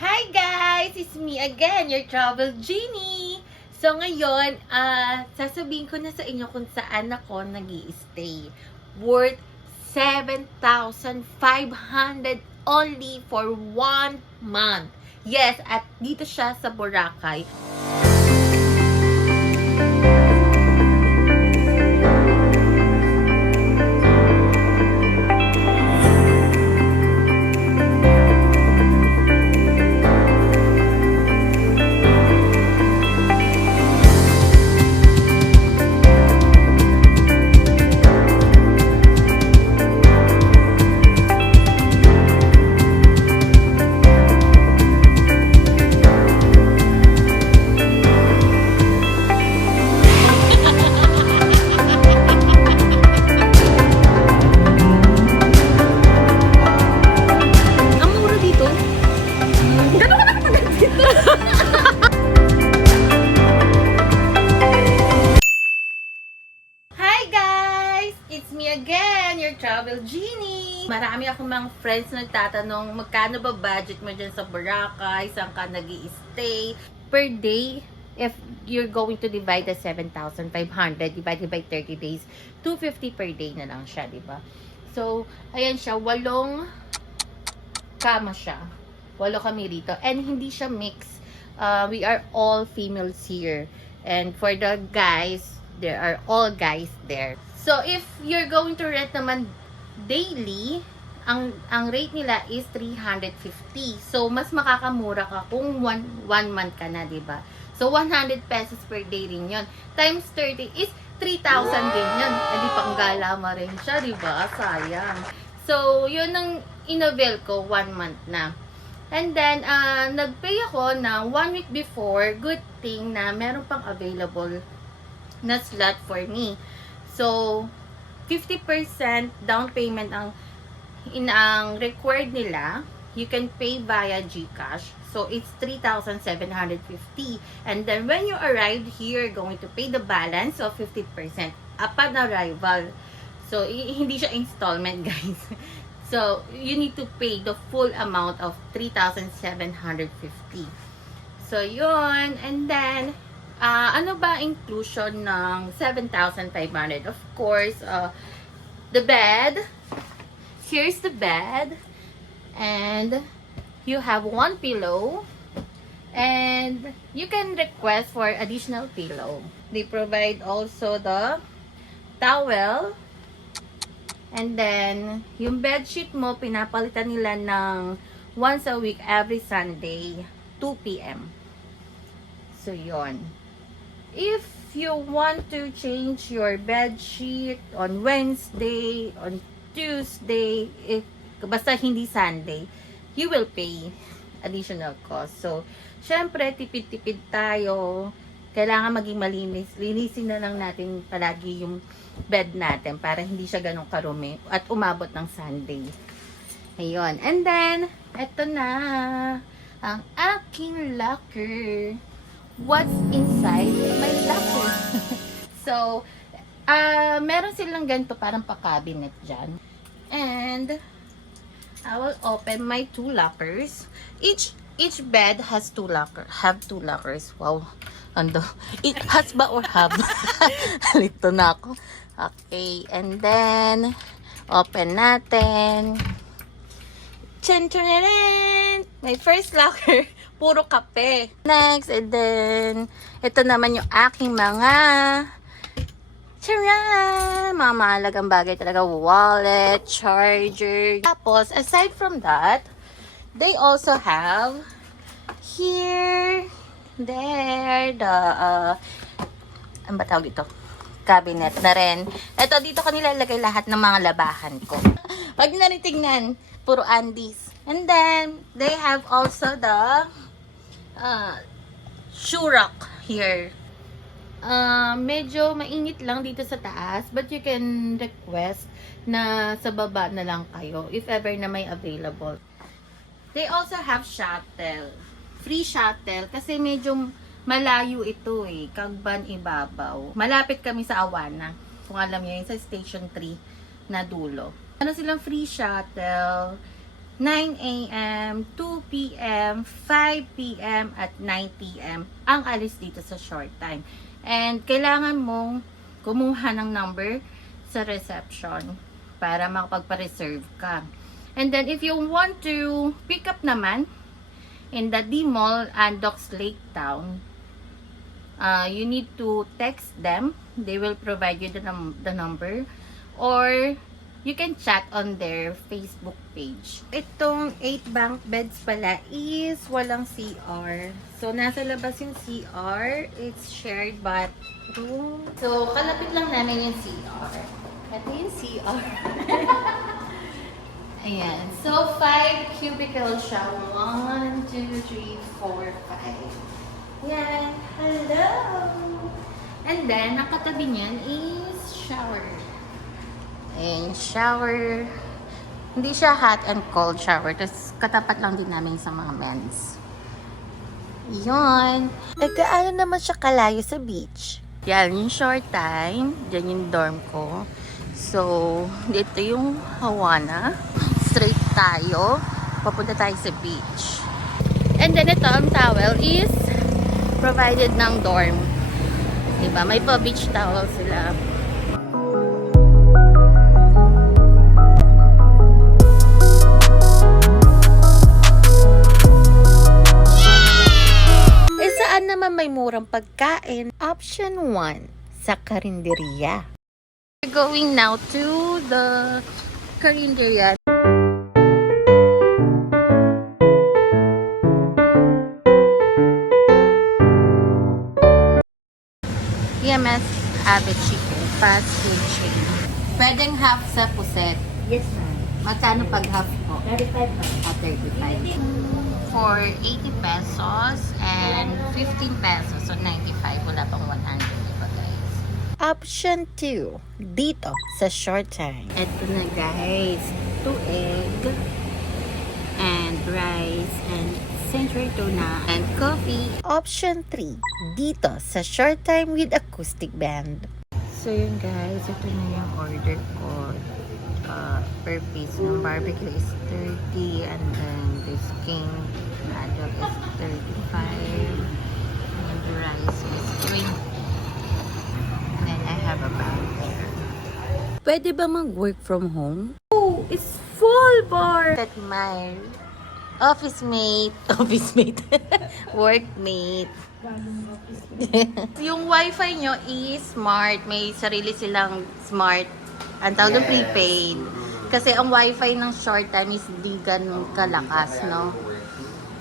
Hi guys! It's me again, your travel Ginnie! So ngayon, sasabihin ko na sa inyo kung saan ako nag-i-stay. Worth 7,500 only for 1 month. Yes, at dito siya sa Boracay. Again, your travel Ginnie. Marami akong mga friends na nagtatanong magkano ba budget mo dyan sa Boracay, saan ka nag-i-stay per day. If you're going to divide the 7,500 divided by 30 days, 250 per day na lang siya, di ba? So, ayan siya, 8 kama siya. 8 kami rito. And hindi siya mix. We are all females here. And for the guys, there are all guys there. So, if you're going to rent naman daily, ang rate nila is 350. So, mas makakamura ka kung one month ka na, diba? So, 100 pesos per day rin yun. Times 30 is 3,000 din yun. Hindi pang gala mo rin siya, diba? Sayang. So, yun ang in-avail ko, 1 month na. And then, nag-pay ako na 1 week before. Good thing na meron pang available na slot for me. So, 50% down payment ang required nila. You can pay via GCash. So, it's 3,750. And then, when you arrive here, you're going to pay the balance of 50% upon arrival. So, hindi siya installment, guys. So, you need to pay the full amount of 3,750. So, yun. And then, ano ba inclusion ng 7,500? Of course, the bed. Here's the bed. And you have 1 pillow. And you can request for additional pillow. They provide also the towel. And then, yung bedsheet mo, pinapalitan nila ng once a week, every Sunday, 2 p.m. So, yon. If you want to change your bed sheet on Wednesday, on Tuesday, basta hindi Sunday, you will pay additional cost. So, syempre, tipid-tipid tayo. Kailangan maging malinis. Linisin na lang natin palagi yung bed natin para hindi siya ganun karumi at umabot ng Sunday. Ayun. And then, eto na ang aking locker. What's inside my locker? So, meron silang ganito parang pa-cabinet dyan. And, I will open my 2 lockers. Each bed has 2 lockers. Wow. Ando. It has ba or have? Halito na ako. Okay. And then, open natin. Chan-chan-chan! My first locker. Puro kape. Next, and then, ito naman yung aking mga charan! Mga mahalagang bagay talaga. Wallet, charger. Tapos, aside from that, they also have here, there, the, ano ba tawag ito? Cabinet na rin. Ito, dito ko nilalagay lahat ng mga labahan ko. Pag na rin tingnan, puro undies. And then, they have also the shoe rack here. Medyo mainit lang dito sa taas, but you can request na sa baba na lang kayo if ever na may available. They also have shuttle. Free shuttle kasi medyo malayo ito eh. Kagban Ibabaw. Malapit kami sa Awana. Kung alam niyo yun, sa Station 3 na dulo. Ano silang free shuttle. 9 a.m., 2 p.m., 5 p.m. at 9 p.m. ang alis dito sa short time. And kailangan mong kumuha ng number sa reception para makapagpa-reserve ka. And then if you want to pick up naman in the D Mall and Docks Lake Town, you need to text them. They will provide you the number, or you can chat on their Facebook page. Itong 8 bunk beds pala is walang CR. So, nasa labas yung CR. It's shared bathroom. So, kalapit lang namin yung CR. Ito yung CR. Ayan. So, 5 cubicles siya. 1, 2, 3, 4, 5. Yan. Hello! And then, ang katabi niyan is shower. Ayan, shower. Hindi siya hot and cold shower. Tapos, katapat lang din namin sa mga men's. Yun. Gaano naman siya kalayo sa beach? Yan, yung short time. Diyan yung dorm ko. So, dito yung Hawana. Straight tayo. Papunta tayo sa beach. And then, ito, ang towel is provided ng dorm. Diba? May pa-beach towel sila. Saan naman may murang pagkain? Option 1, sa karinderya. We're going now to the karinderya. EMS Abbott Chicken, fast food chain. Pwedeng half sa puset. Yes, ma'am. Magkano pag half po? 35 ma'am. 35. For 80 pesos and 15 pesos. So, 95. Wala pang 100. Diba, guys? Option 2. Dito, sa short time. Ito na, guys. 2 egg and rice and century tuna and coffee. Option 3. Dito, sa short time with acoustic band. So, yun, guys. Ito na yung order ko. Per piece ng barbecue is 30, and then this king adult is 35, and the rice is 20, and then I have a bag there. Pwede ba mag-work from home? Oh, it's full bar! That my office mate, workmate. Yung wifi nyo is smart, may sarili silang smart. Ang tawag doon prepaid. Kasi ang wifi ng short time is di ganun kalakas, no?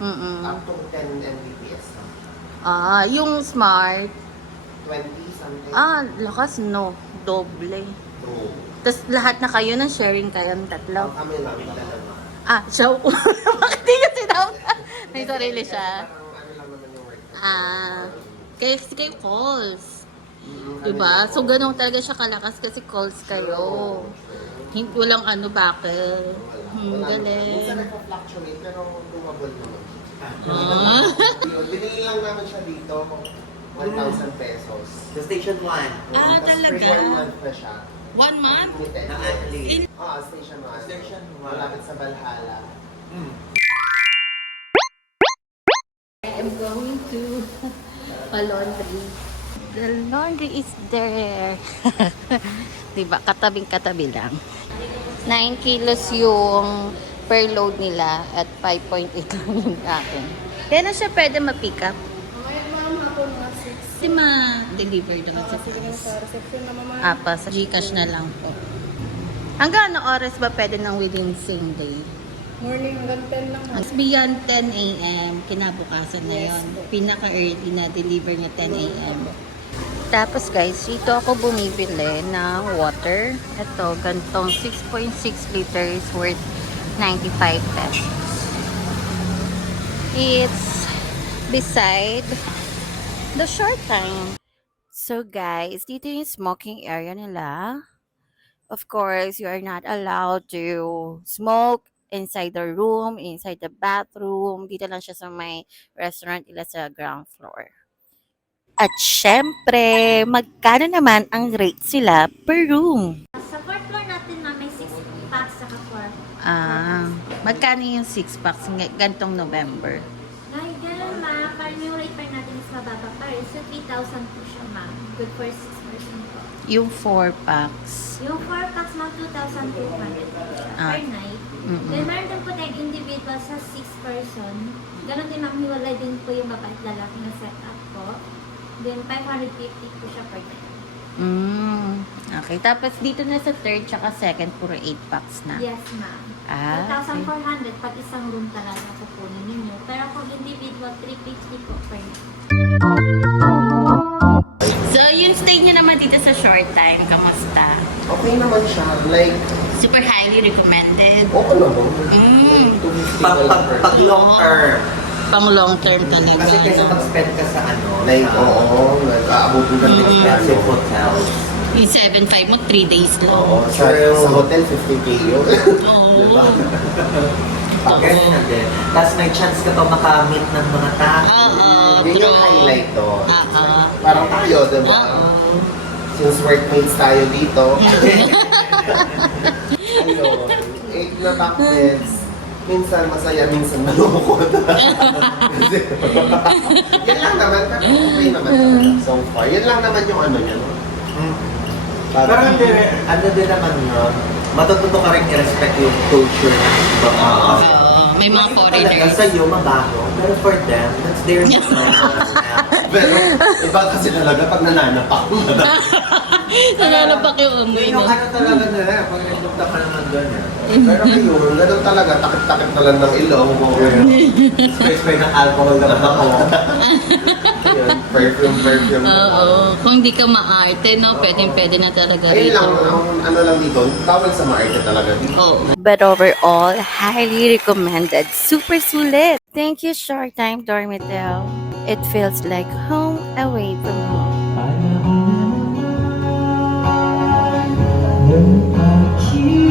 Up to 10 Mbps. Yung smart. 20 something. Lakas, no? Doble. True. Tapos lahat na kayo ng sharing kayo ng tatlo. Kami lang dalawa. Siya, bakit di ka sinabi? May sarili siya. Parang ano lang naman yung work. Kayo calls. Diba? So, ganun talaga siya kalakas kasi calls kayo. Walang bakit. Galing. Minsan nagpa-fluctuate pero dumable naman. Binili lang naman siya dito. 1,000 pesos. Sa Station 1. Talaga? 1 month na siya. 1 month? Limited. Na annually. Station 1. Station 1. Malapit sa Valhalla. I'm going to pa-laundry. The laundry is there. Diba? Katabing-katabi lang. 9 kilos yung per load nila at 5.8 lang yung akin. Kaya na siya pwede ma-pick up. Ma'am, hapon mga 6. Kasi ma-deliver doon sa reception na mama. pa sa Gcash na lang po. Hanggang ano oras ba pwede nang within same day? Morning hanggang 10 lang. As beyond 10 a.m. kinabukasan na Yes, yon. po. Pinaka-early na deliver na 10 a.m. Tapos guys, dito ako bumibili ng water. Ito, gantong 6.6 liters worth 95 pesos. It's beside the short time. So guys, dito yung smoking area nila. Of course, you are not allowed to smoke inside the room, inside the bathroom. Dito lang siya sa may restaurant nila sa ground floor. At syempre, magkano naman ang rate sila per room? Sa fourth floor natin, ma'am, may 6 packs sa 4. Magkano yung 6 packs gantong November? Ay, ganun ma'am. Parang yung rate pa natin is mababa pa rin. So, 3,000 po siya ma'am. Good for 6 person po. Yung 4 packs. Yung 4 packs ma'am, 2,200 po siya per night. Then, meron din po tayong individual sa 6 person. Ganun din ma'am, hiwalay din po yung babae at lalaki na setup po. Then, 550 po siya per night. Okay. Tapos dito na sa third tsaka second, puro 8 packs na. Yes ma'am. Ah, 2,400 pag isang room talaga kukunin ninyo. Pero kung individual, 350 po per night. So, yung stay nyo naman dito sa short time, kamusta? Okay naman siya. Like, Super highly recommended. okay naman. Pag long term. Pang long term talaga. Kasi kaysa mag-spend ka sa ano, Like, oo, nag-aabot ng expensive hotels. Yung 7.5 mo, 3 days lang. Oo, sa hotel, 50K yun. Oo. Diba? Ganyan na din. Tapos may chance ka pa makamit ng mga tao. Oo, Yun yung true. highlight doon. Oo. Parang tayo, diba? Oo. Since workmates tayo dito. Ayun. Natakbets. Minsan masaya, minsan malungkot. Yan lang naman, pero okay naman talaga so far. Yan lang naman yung ano niya. No? Pero ano din naman yun, matututo ka rin i-respect yung culture ng iba. Oo. May mga Talaga foreigners. sa'yo, mabaho. Pero for them, that's their Pero iba kasi talaga pag nananapak. Nananapak yung amoy, no? Yung ano talaga nila, pag nagpunta ka naman doon. Pero ngayon, ganun talaga, takip-takip na lang ng ilong. Spray ng alcohol na ako. Ayun, perfume. Oo. Kung di ka maarte, no? Pwede na talaga Ayun dito. lang, ano lang dito, bawal sa maarte talaga dito. Oo. But overall, highly recommended. Super sulit. Thank you, Short Time Dormitel. It feels like home away from home. I